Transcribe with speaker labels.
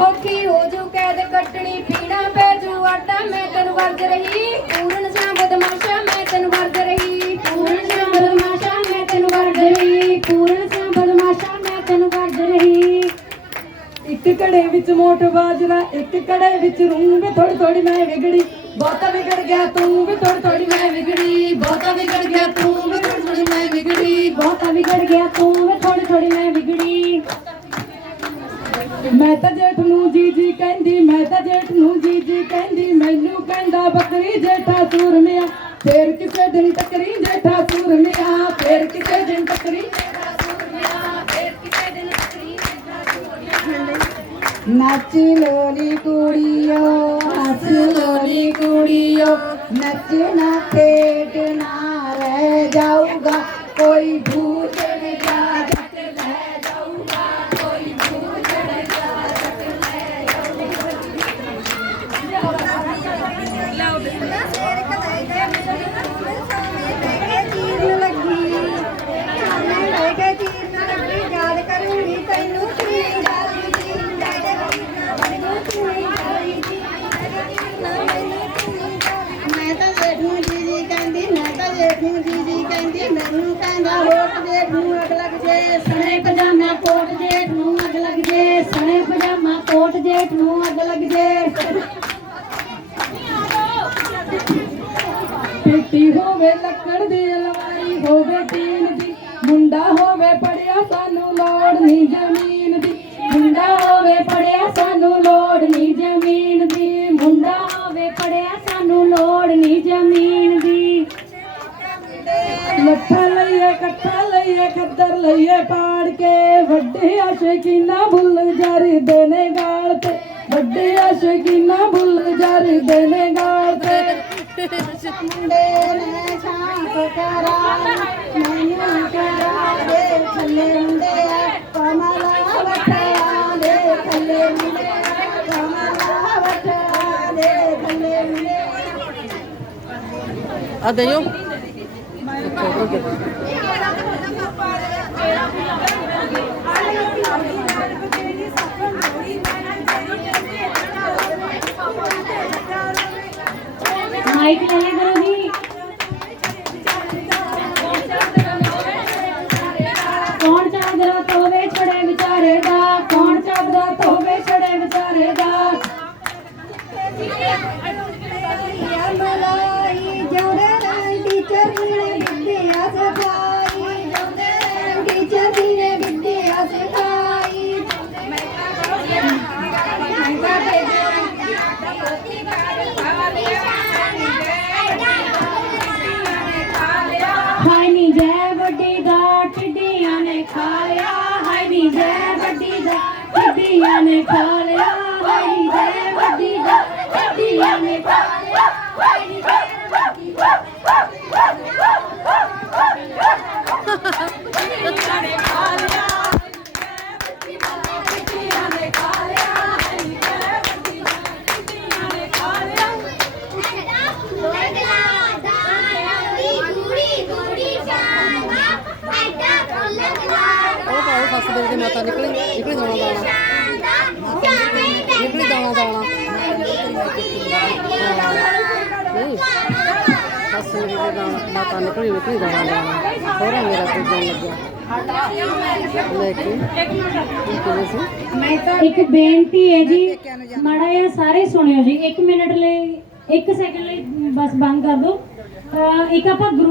Speaker 1: ਔਖੀ ਹੋ ਜੂ ਕੈਦ, ਕੱਟਣੀ ਪੀਣਾ ਪੈ ਜੂ, ਆਟਾ ਮੈਂ ਤੈਨੂੰ ਵਰਜ ਰਹੀ, ਪੂਰਨ ਸਿਆ ਬਦਮਾਸ਼ਾ ਮੈਂ ਤੈਨੂੰ ਵਰਜ ਰਹੀ, ਪੂਰਨ ਸਿਆ ਬਦਮਾਸ਼ਾ ਮੈਂ ਤੈਨੂੰ ਵਰਜ ਰਹੀ, ਪੂਰਨ ਸਿਆ ਬਦਮਾਸ਼ਾ ਮੈਂ ਤੈਨੂੰ ਵਰਜ ਰਹੀ। ਇੱਕ ਘੜੇ ਵਿੱਚ ਮੋਠ ਬਾਜਰਾ, ਇੱਕ ਕੜੇ ਵਿੱਚ ਰੂੰ ਵੇ ਥੋੜੀ ਥੋੜੀ ਮੈਂ ਵਿਗੜੀ, ਬਹੁਤਾ ਵਿਗੜ ਗਿਆ ਤੂੰ ਵੀ ਥੋੜੀ ਥੋੜੀ ਮੈਂ ਵਿਗੜੀ, ਬਹੁਤਾ ਵਿਗੜ ਗਿਆ ਤੂੰ ਵੀ ਥੋੜੀ ਥੋੜੀ ਮੈਂ ਵਿਗੜੀ, ਬਹੁਤਾ ਵਿਗੜ ਗਿਆ ਤੂੰ ਵੀ ਥੋੜੀ ਥੋੜੀ ਮੈਂ ਵਿਗੜੀ। ਮੈਂ ਤਾਂ ਜੇਠ ਨੂੰ ਜੀ ਜੀ ਕਹਿੰਦੀ, ਮੈਂ ਤਾਂ ਜੇਠ ਨੂੰ ਜੀ ਜੀ ਕਹਿੰਦੀ, ਮੈਨੂੰ ਕਹਿੰਦਾ ਬੱਕਰੀ ਜੇਠਾ ਸੂਰਮਿਆ ਫੇਰ ਕਿਸੇ ਦਿਨ ਟੱਕਰੀ ਜੇਠਾ ਸੂਰਮਿਆ ਫੇਰ ਕਿਸੇ ਦਿਨ ਟੱਕਰੀ ਜੇਠਾ ਲੋਲੀ ਕੁੜੀਓ, ਹੱਸ ਲੋਲੀ ਕੁੜੀਓ ਨੱਚਣਾ ਖੇਡ ਨਾ ਰਹਿ ਜਾਊਗਾ, ਕੋਈ ਭੂਚੜ ਜਾ ਜੱਟ ਲੈ ਜਾਊਗਾ ਕੋਈ ਭੂਚੜ ਜਾ ਜੱਟ ਲੈ ਚੀਰਨ ਲੱਗੀ ਸਾਹਮਣੇ ਲੈ ਕੇ ਚੀਰਨ ਲੱਗੀ ਯਾਦ ਕਰੂੰਗੀ ਤੈਨੂੰ ਤੂੰ ਜਾਲੀ ਦੀ ਮੈਨੂੰ ਤੂੰ ਜਾਲੀ ਦੀ ਮੈਂ ਤਾਂ ਜੇਠ ਨੂੰ ਜੀ ਜੀ ਕਹਿੰਦੀ ਮੈਂ ਤਾਂ ਜੇਠ ਨੂੰ ਜੀ ਜੀ ਕਹਿੰਦੀ ਕਹਿੰਦਾ ਹੋਟ ਜੇਠ ਨੂੰ ਅੱਗ ਲੱਗ ਜੇ, ਸਣੇ ਪਜਾਮਾ ਕੋਟ ਜੇਠ ਨੂੰ ਅੱਗ ਲੱਗ ਜੇ, ਸਣੇ ਪਜਾਮਾ ਕੋਟ ਜੇਠ ਨੂੰ ਅੱਗ ਲੱਗ ਜੇ। ਪੇਟੀ ਹੋਵੇ ਲੱਕੜ ਦੀ ਅਲਮਾਰੀ, ਹੋਵੇ ਟੀਨ ਦੀ, ਮੁੰਡਾ ਹੋਵੇ ਪੜਿਆ ਸਾਨੂੰ ਲੋੜ ਨਹੀਂ ਜ਼ਮੀਨ ਦੀ। ਮੁੰਡਾ ਹੋਵੇ ਪੜਿਆ ਸਾਨੂੰ ਲੋੜ ਨਹੀਂ ਜ਼ਮੀਨ ਦੀ, ਮੁੰਡਾ ਹੋਵੇ ਪੜਿਆ ਸਾਨੂੰ ਲੋੜ ਨਹੀਂ ਜ਼ਮੀਨ ਲੱਠਾ ਲਈਏ ਕੱਠਾ ਲਈਏ ਖੱਦਰ ਲਈਏ ਪਾੜ ਕੇ ਵੱਡੇ ਆਸ਼ਕੀਨਾ ਬੁੱਲ ਜਰਦੇ ਨੇ ਗਾਲ ਤੇ। ਵੱਡੇ ਆਸ਼ਕੀਨਾ ਬੁੱਲ ਜਰਦੇ ਨੇ ਗਾਲ ਤੇ। ਮੁੰਡੇ ਨੇ ਛਾਪ ਕਰਾ ਮੈਨੂੰ ਕਰਾ ਦੇ ਥੱਲੇ ਮੁੰਡੇ ਆ। ਕਮਲਾ ਵਟਿਆ ਦੇ ਥੱਲੇ ਮੁੰਡੇ ਕਮਲਾ ਵਟਿਆ ਦੇ ਥੱਲੇ ਮੁੰਡੇ
Speaker 2: ਆ। ਦਈਓ ਮਾਈਕ ਲੈ ਕਰੋ।
Speaker 1: ਟਿੱਡੀਆਂ ਨੇ ਖਾ ਲਿਆ ਹਾਏ ਨੀ ਵੱਡੀ ਦਾ। ਟਿੱਡੀਆਂ ਨੇ ਖਾ ਲਿਆ ਹਾਏ ਨੀ ਵੱਡੀ ਦਾ ਉਹ
Speaker 2: ਪਾਓ ਸੱਸ ਦੇ ਦੇ ਮਾਤਾ ਨਿਕਲੀ ਨਿਕਲੀ ਦਾਣਾ ਦਾਣਾ ਨਿਕਲੀ ਦਾਣਾ ਦਾਣਾ ਨਹੀਂ ਸੱਸ ਮੇਰੇ ਦੇ ਦਾਣਾ ਨਿਕਲੀ ਨਿਕਲੀ ਦਾਣਾ ਦਾਣਾ ਹੋਰਾਂ ਮੇਰਾ ਪੁੱਜਣ ਲੱਗਿਆ। ਲੈ ਕੇ। ਕਿਵੇਂ ਸੀ ਇੱਕ ਬੇਨਤੀ ਹੈ ਜੀ, ਮਾੜਾ ਜਿਹਾ ਸਾਰੇ ਸੁਣਿਓ ਜੀ। 1 ਮਿੰਟ ਲਈ 1 ਸੈਕਿੰਡ ਲਈ ਬਸ ਬੰਦ ਕਰ ਦਿਓ। ਇੱਕ ਆਪਾਂ group